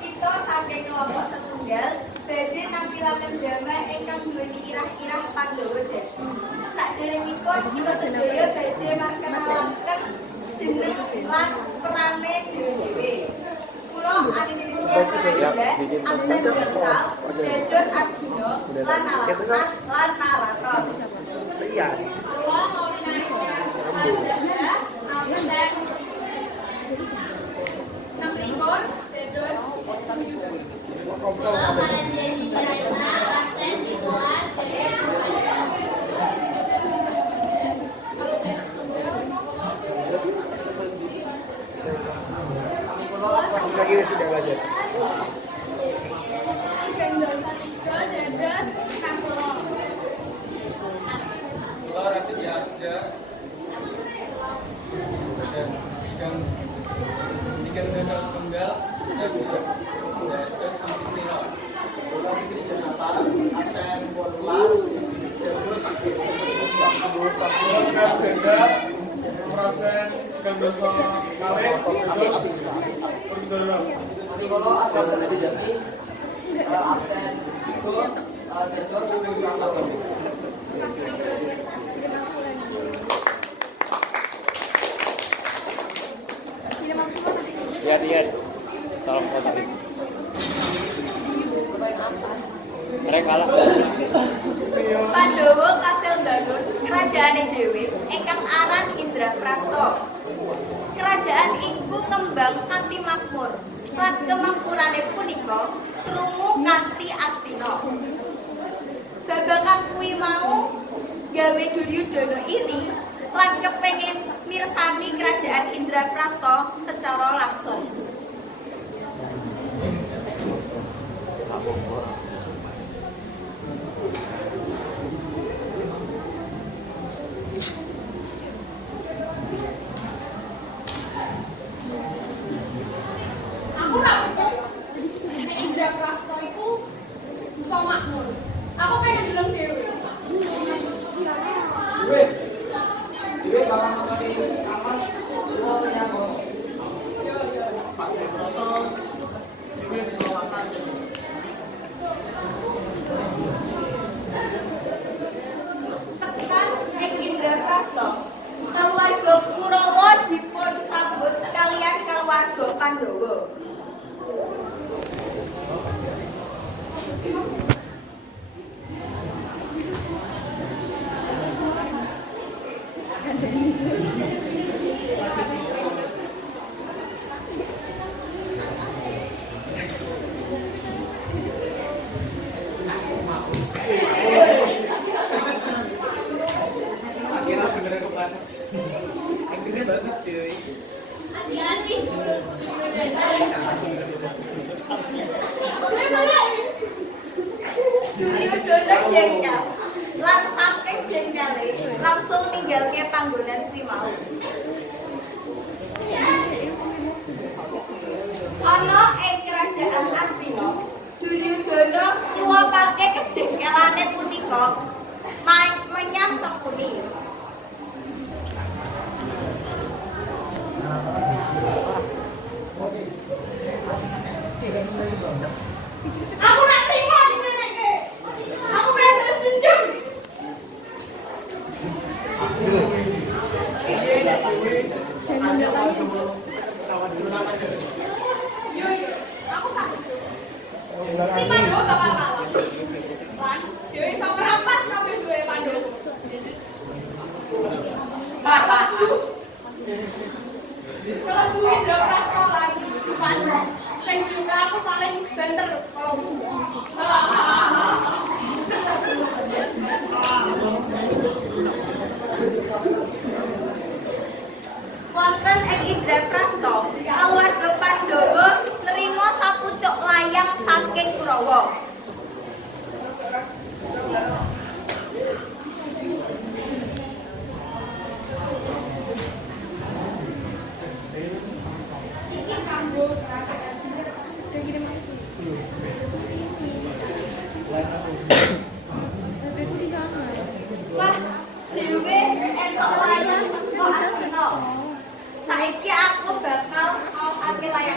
Kita saking kelompok setunggal badhe nampilaken drama ingkang duweni irah-irah Pandhawa Dadu. Saderengipun kita sedaya badhe makenalaken jeneng lan perane dhewe. Kula Aninisia Paranda, absen gangsal, dados Arjuna lan alamat lan narator. Kula Aninisia Paranda, absen Namplimur, dados Kula Malaysia Dina, absen visual, Lagi sudah belajar. Kula Ratu Jaja dan ikan desa tunggal dan terus sampai sini. Kula Fitri Jonathan absen 14 terus Senda absen Gandoso Kale terus Perdana. Kalau absen tadi jadi absen itu terus Lihat. Tolong kotak itu. Mereka kalah. Pandhawa kasil mbangun kerajaane dhewe ingkang aran Indraprastha. Kerajaan iku ngembang kanthi makmur. Lan kemakmurane punika krungu kanthi astina. Babagan kuwi mau gawe Duryudana iri lan kepengin mirsani kerajaan Indraprastha secara langsung. Aku ora percaya Indraprastha iku bisa makmur. Aku pengen bilang dhewe. wes dia bakal ngasih kamar gua punya kok pakai brosor ini bisa makan Tekan ing Indraprastha keluarga Kurawa dipun sambut kaliyan keluarga Pandhawa. Akhirnya beneran kelas. Actingnya bagus cuy. Hati-hati guru Duryudana jengkel lan saking jengkele langsung ninggalke panggonan kuwi mau. Ana ing kerajaan Astina, Duryudana nguwapake kejengkelane punika menyang Sangkuni. Aku ora terima dimeneke. Aku pengen dendam. Yo, aku sakit. Si Pandhawa bakal kalah. Lan, yo iso merampas kabeh duwe Pandhawa. Kalau duwe Indraprastha lagi di Pandhawa. Sing juga aku paling banter kalau musuh. Wonten ing Indraprastha, keluarga Pandhawa nerima sapucuk layang saking Kurawa. Iki kanggo Wah, dhewe entuk layang saka Astina. Saiki aku bakal maosake layang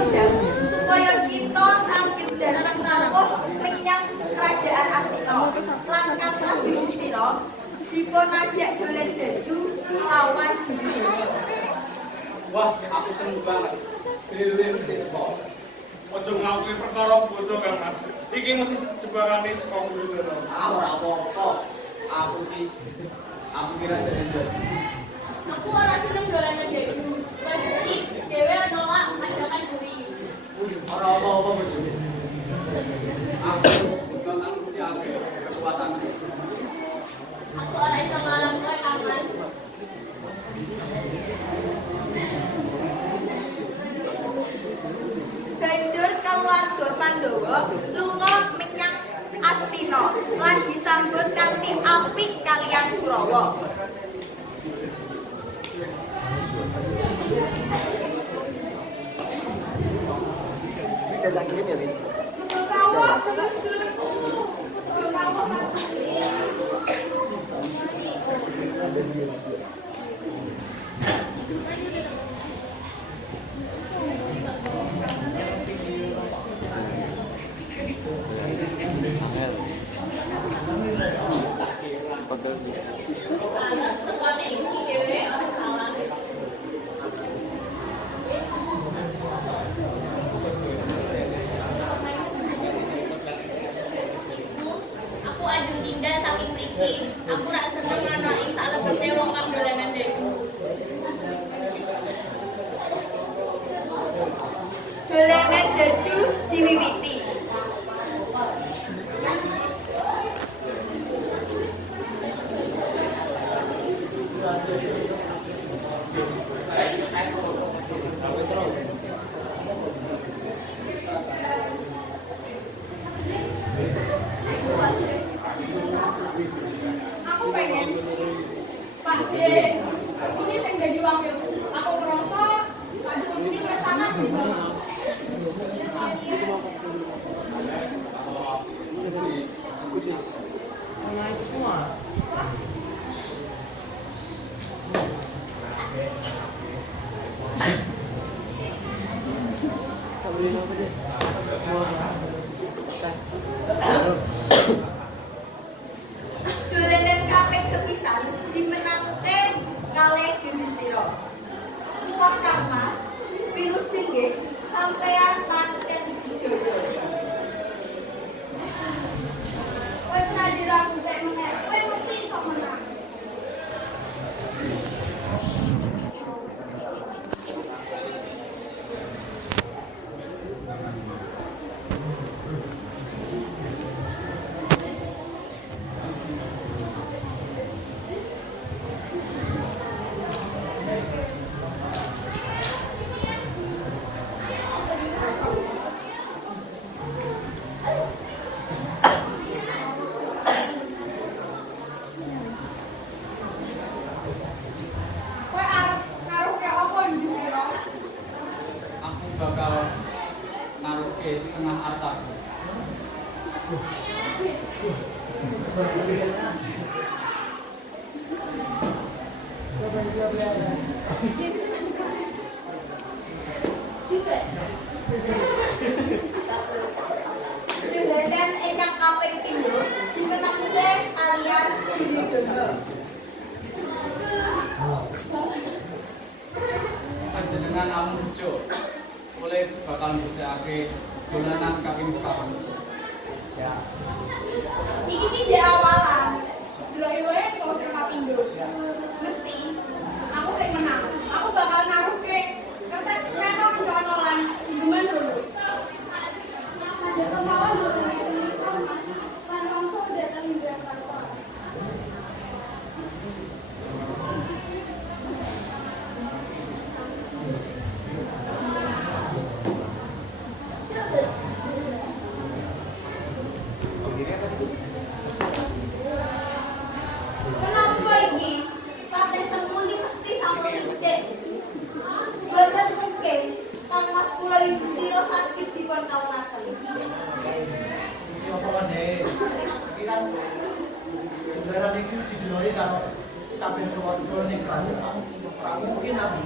sidang supaya kita sambil datang rawuh menyang kerajaan Astina. Lan Kangmas Yudhistira dipun ajak dolen dadu lawan dunia. Wah, aku seneng banget. Beli-beli mesti teko. Ojo ngakui perkara bodoh kan Mas. Iki mesti jebarane saka guru lho. Ora apa-apa. Aku kira jadi dadi. Aku ora seneng dolanan dadu. Wedi dhewe nolak ajakan buri. Ora apa-apa bojone. Aku bukan mesti akeh kekuatan. Aku ora iso ngalah kowe kapan. Banjur keluarga Pandhawa lunga menyang Astina lan disambut kanthi apik kaliyan Kurawa. Bisa tak kirim ya, Bin? Kurawa sedulurku. Kurawa Angel. Pegel. banget tekone iki dhewe ora salah. Aku ajeng tindak saking mriki. Aku rak seneng ana ing salebete wong kang dolanan dadu. Dolanan dadu diwiwiti. Aku pengen Pak D, ini sing dadi wakil. Aku ngerasa Pak D ini bersama juga. Dolanan kaping sepisan dimenangke kalih Yudhistira. Wong Kangmas pilut inggih sampeyan pancen budaya. Wes ra diragu kek meneh. Kowe mesti iso menang. Kowe arep ngaruh kek apa Yudhistira? Aku bakal naruhke setengah harta. Dolanan ingkang kaping pindho dimenangke kaliyan Duryudana. Panjenengan Amurjo oleh bakal mbuktekake dolanan kaping sekawan. Ya. Iki ki dhek awalan. Deloke wae kok sing kapindo. Mesti aku sing menang. Aku bakal naruhke kertas metok njono lan gumen dulu. Ada kemauan dulu. Lan langsung datang di Jakarta. Kenapa iki? Paten sempuli mesti sampun licik. Boten mungkin Kangmas kula Yudhistira sakit dipun kawunaken. Siapa kan deh? Kira udara ini didiloi kalau kabin keluarga nih kan mungkin aku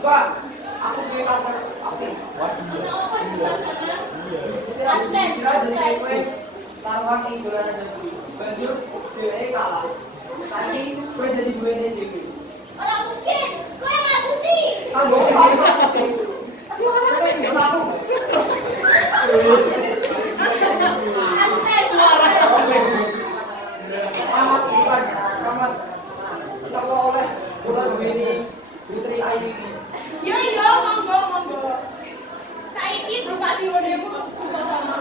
Pak, aku punya kabar apa? Jadi wes taruhan ing dolanan dadu. Banjur dheweke kalah. Tapi kowe jadi duwene dhewe. Ora mungkin, kowe ngapusi. Kanggo apa? Suara enggak tahu. Amas bukan, amas. Kita kok oleh bola duweni Putri Ayu ini. Yo yo, monggo monggo. Saiki berupa diodemu bisa sama.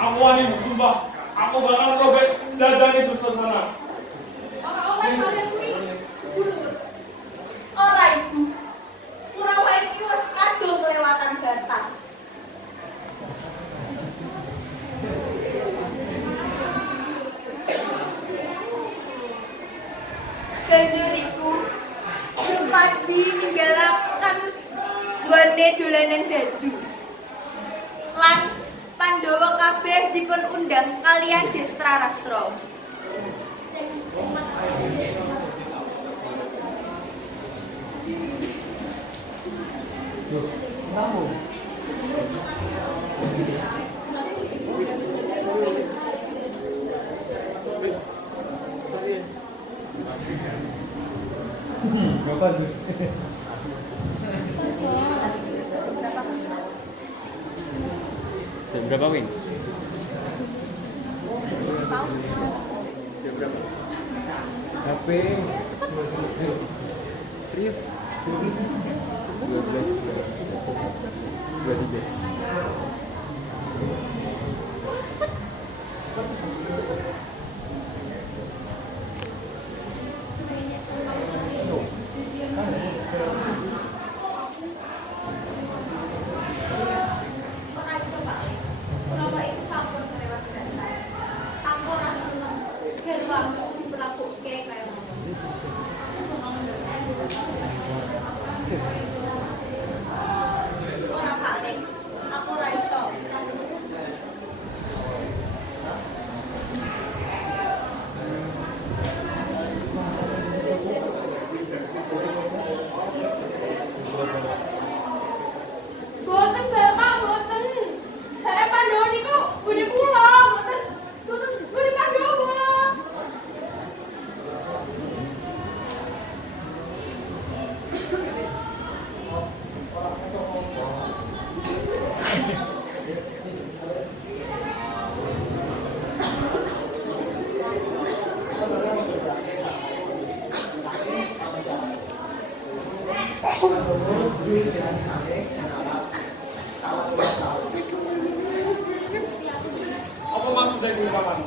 Aku wani bersumpah, aku bakal robek dadang itu sesana. Orang-orang kalian kuwi bulut. Ora ibu. Kurawa iki wis kadung kelewatan batas. Banjur iku Padi ninggalaken nggone dolanan dadu. Lan Pandhawa kabeh dipun undang kalian Destra Rastra. Kamu. Bagus. Jam berapa, Win? HP serius 12 23. Kurawa iki sampun kelewat batas. Aku ora seneng garwaku diperlakuke kaya ngono. Ora paling, aku ora iso. Boten Bapak, boten. Saya Pandhawa niku budi kula, boten budi Pandhawa. Apa maksud dari ungkapan?